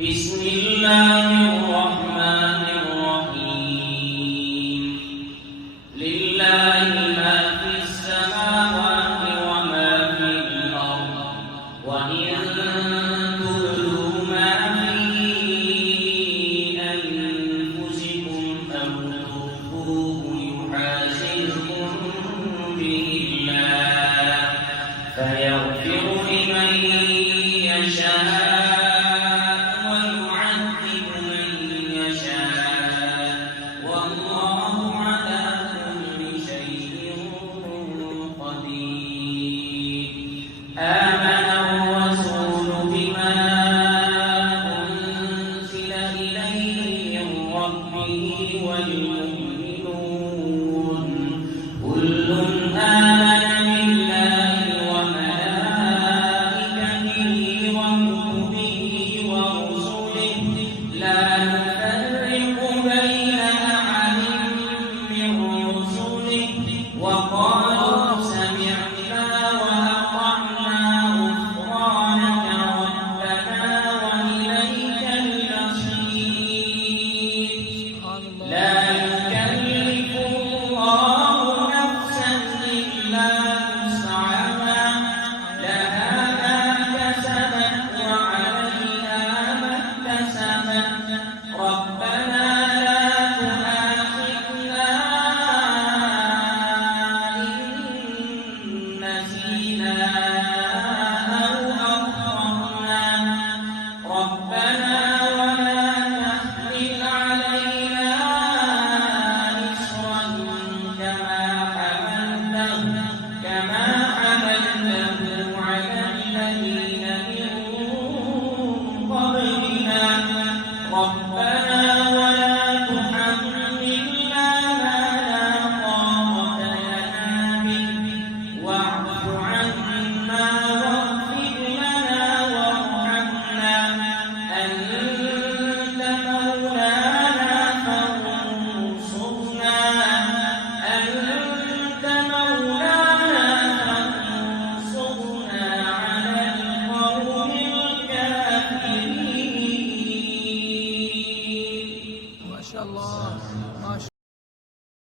بسم الله الرحمن الرحيم لله ما في السماوات وما في الأرض وإن تبدوا ما في أنفسكم أو تخفوه يحاسبكم به الله فيغفر لمن يشاء آمن الرسول بما أنزل إليه من ربه والمؤمنون كل آمن بالله وملائكته وكتبه ورسله لا نفرق بين أحد من رسله وقالوا سمعنا وأطعنا غفرانك ربنا وإليك المصير لا يكلف الله نفسا إلا وسعها لها ما كسبت وعليها ما اكتسبت ربنا لا تؤاخذنا نسينا أو أخطأنا ربنا ولا تحمل علينا إصرا كما حملته على الذين من قبلنا